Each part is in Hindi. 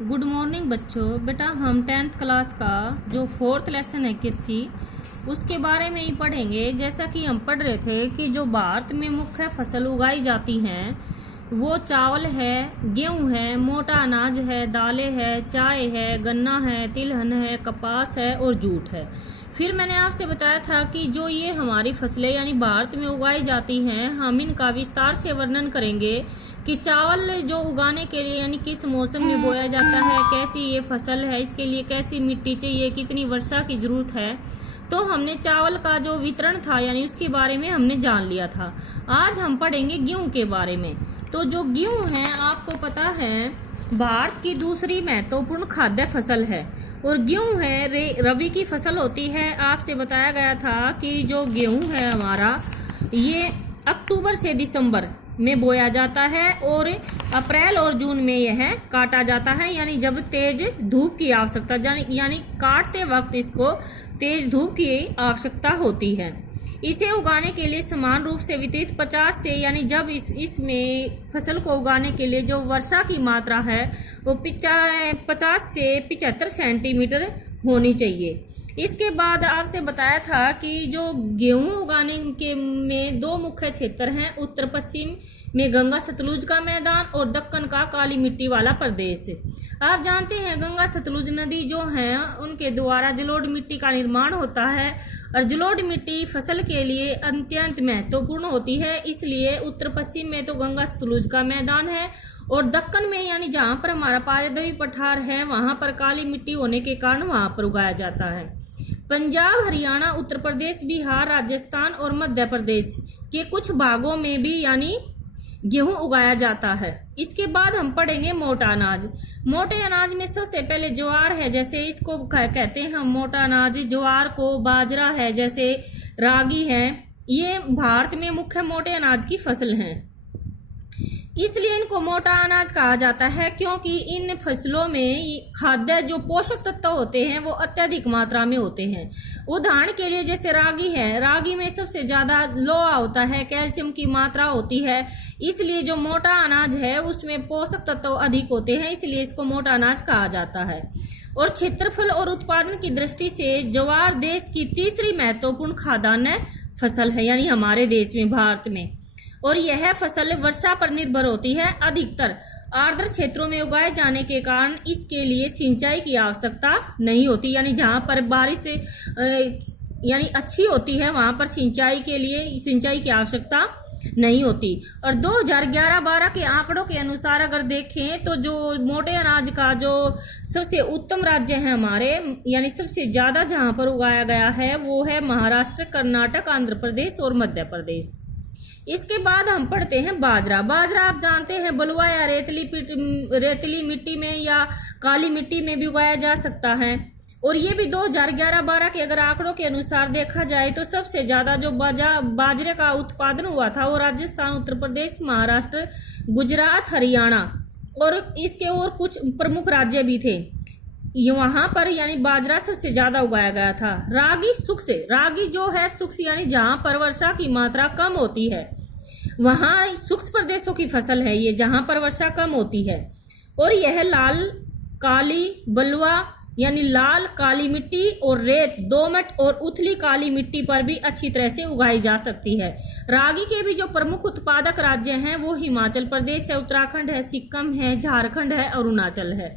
गुड मॉर्निंग बच्चों। बेटा हम 10th क्लास का जो 4th लेसन है कृषि उसके बारे में ही पढ़ेंगे। जैसा कि हम पढ़ रहे थे कि जो भारत में मुख्य फसल उगाई जाती हैं वो चावल है, गेहूं है, मोटा अनाज है, दालें है, चाय है, गन्ना है, तिलहन है, कपास है और जूट है। फिर मैंने आपसे बताया था कि जो ये हमारी फसलें यानी भारत में उगाई जाती हैं हम इनका विस्तार से वर्णन करेंगे कि चावल जो उगाने के लिए यानी किस मौसम में बोया जाता है, कैसी ये फसल है, इसके लिए कैसी मिट्टी चाहिए, कितनी वर्षा की जरूरत है। तो हमने चावल का जो वितरण था यानी उसके बारे में हमने जान लिया था। आज हम पढ़ेंगे गेहूं के बारे में। तो जो गेहूं है आपको पता है भारत की दूसरी महत्वपूर्ण खाद्य फसल है और गेहूं है रबी की फसल होती है। आपसे बताया गया था कि जो गेहूं है हमारा ये अक्टूबर से दिसंबर में बोया जाता है और अप्रैल और जून में यह काटा जाता है, यानी जब तेज धूप की आवश्यकता यानी काटते वक्त इसको तेज धूप की आवश्यकता होती है। इसे उगाने के लिए समान रूप से वितरित 50 से यानी जब इसमें फसल को उगाने के लिए जो वर्षा की मात्रा है वो 50 से 75 सेंटीमीटर होनी चाहिए। इसके बाद आपसे बताया था कि जो गेहूं उगाने के में दो मुख्य क्षेत्र हैं, उत्तर पश्चिम में गंगा सतलुज का मैदान और दक्कन का काली मिट्टी वाला प्रदेश। आप जानते हैं गंगा सतलुज नदी जो है उनके द्वारा जलोढ़ मिट्टी का निर्माण होता है और जलोढ़ मिट्टी फसल के लिए अत्यंत महत्वपूर्ण होती है। इसलिए उत्तर पश्चिम में तो गंगा सतलुज का मैदान है और दक्कन में यानी जहाँ पर हमारा पारदवी पठार है वहां पर काली मिट्टी होने के कारण वहां पर उगाया जाता है। पंजाब, हरियाणा, उत्तर प्रदेश, बिहार, राजस्थान और मध्य प्रदेश के कुछ भागों में भी यानी गेहूं उगाया जाता है। इसके बाद हम पढ़ेंगे मोटा अनाज। मोटे अनाज में सबसे पहले ज्वार है, जैसे इसको कहते हैं हम मोटा अनाज। ज्वार को बाजरा है, जैसे रागी है, ये भारत में मुख्य मोटे अनाज की फसल है। इसलिए इनको मोटा अनाज कहा जाता है क्योंकि इन फसलों में खाद्य जो पोषक तत्व होते हैं वो अत्यधिक मात्रा में होते हैं। उदाहरण के लिए जैसे रागी है, रागी में सबसे ज्यादा लोहा होता है, कैल्शियम की मात्रा होती है। इसलिए जो मोटा अनाज है उसमें पोषक तत्व अधिक होते हैं, इसलिए इसको मोटा अनाज कहा जाता है। और क्षेत्रफल और उत्पादन की दृष्टि से ज्वार देश की तीसरी महत्वपूर्ण खाद्यान्न फसल है यानी हमारे देश में भारत में। और यह फसल वर्षा पर निर्भर होती है। अधिकतर आर्द्र क्षेत्रों में उगाए जाने के कारण इसके लिए सिंचाई की आवश्यकता नहीं होती, यानी जहां पर बारिश यानी अच्छी होती है वहां पर सिंचाई की आवश्यकता नहीं होती। और 2011-12 के आंकड़ों के अनुसार अगर देखें तो जो मोटे अनाज का जो सबसे उत्तम राज्य है हमारे यानी सबसे ज्यादा जहां पर उगाया गया है वो है महाराष्ट्र, कर्नाटक, आंध्र प्रदेश और मध्य प्रदेश। इसके बाद हम पढ़ते हैं बाजरा। बाजरा आप जानते हैं बलुआ या रेतीली मिट्टी में या काली मिट्टी में भी उगाया जा सकता है। और ये भी 2011-12 के अगर आंकड़ों के अनुसार देखा जाए तो सबसे ज्यादा जो बाजरे का उत्पादन हुआ था वो राजस्थान, उत्तर प्रदेश, महाराष्ट्र, गुजरात, हरियाणा और इसके और कुछ प्रमुख राज्य भी थे, वहां पर यानी बाजरा सबसे ज्यादा उगाया गया था। रागी जो है शुष्क यानी जहां पर वर्षा की मात्रा कम होती है वहां शुष्क प्रदेशों की फसल है ये, जहां पर वर्षा कम होती है। और यह लाल काली बलुआ यानी लाल काली मिट्टी और रेत, दोमट और उथली काली मिट्टी पर भी अच्छी तरह से उगाई जा सकती है। रागी के भी जो प्रमुख उत्पादक राज्य हैं वो हिमाचल प्रदेश है, उत्तराखंड है, सिक्किम है, झारखंड है, अरुणाचल है।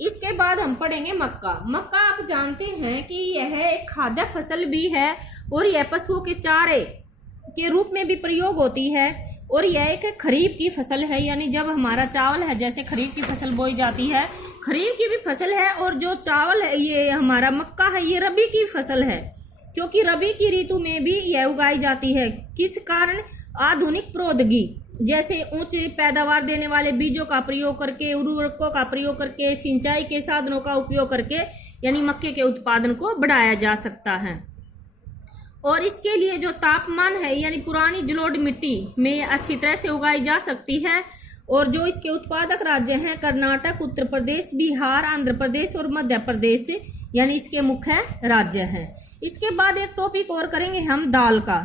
इसके बाद हम पढ़ेंगे मक्का। मक्का आप जानते हैं कि यह एक खाद्य फसल भी है और यह पशुओं के चारे के रूप में भी प्रयोग होती है। और यह एक खरीफ की फसल है, यानी जब हमारा चावल है जैसे खरीफ की फसल बोई जाती है, खरीफ की भी फसल है। और जो चावल है ये हमारा मक्का है ये रबी की फसल है क्योंकि रबी की ऋतु में भी यह उगाई जाती है। किस कारण? आधुनिक प्रौद्योगिकी जैसे उच्च पैदावार देने वाले बीजों का प्रयोग करके, उर्वरकों का प्रयोग करके, सिंचाई के साधनों का उपयोग करके यानी मक्के के उत्पादन को बढ़ाया जा सकता है। और इसके लिए जो तापमान है यानी पुरानी जलोढ़ मिट्टी में अच्छी तरह से उगाई जा सकती है। और जो इसके उत्पादक राज्य हैं कर्नाटक, उत्तर प्रदेश, बिहार, आंध्र प्रदेश और मध्य प्रदेश यानी इसके मुख्य राज्य हैं। इसके बाद एक टॉपिक और करेंगे हम दाल का।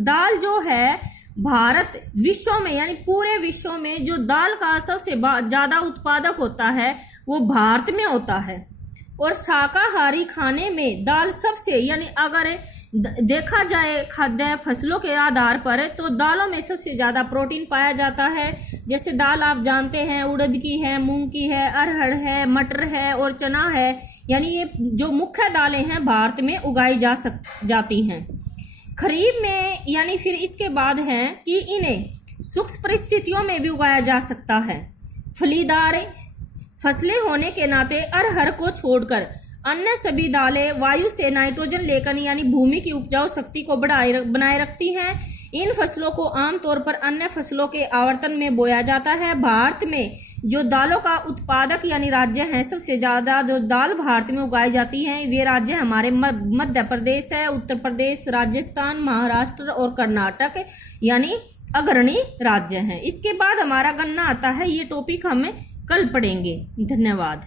दाल जो है भारत विश्व में यानी पूरे विश्व में जो दाल का सबसे ज्यादा उत्पादक होता है वो भारत में होता है। और शाकाहारी खाने में दाल सबसे यानी अगर देखा जाए खाद्य फसलों के आधार पर तो दालों में सबसे ज्यादा प्रोटीन पाया जाता है। जैसे दाल आप जानते हैं उड़द की है, मूंग की है, अरहर है, मटर है और चना है। यानी ये जो मुख्य दालें हैं भारत में उगाई जाती हैं। खरीफ में यानी फिर इसके बाद है कि इन्हें शुष्क परिस्थितियों में भी उगाया जा सकता है। फलीदार फसलें होने के नाते अरहर को छोड़कर अन्य सभी दालें वायु से नाइट्रोजन लेकर यानी भूमि की उपजाऊ शक्ति को बनाए रखती हैं। इन फसलों को आमतौर पर अन्य फसलों के आवर्तन में बोया जाता है। भारत में जो दालों का उत्पादक यानी राज्य हैं, सबसे ज्यादा जो दाल भारत में उगाई जाती हैं वे राज्य हमारे मध्य प्रदेश है, उत्तर प्रदेश, राजस्थान, महाराष्ट्र और कर्नाटक यानी अग्रणी राज्य हैं। इसके बाद हमारा गन्ना आता है। ये टॉपिक हम कल पढ़ेंगे। धन्यवाद।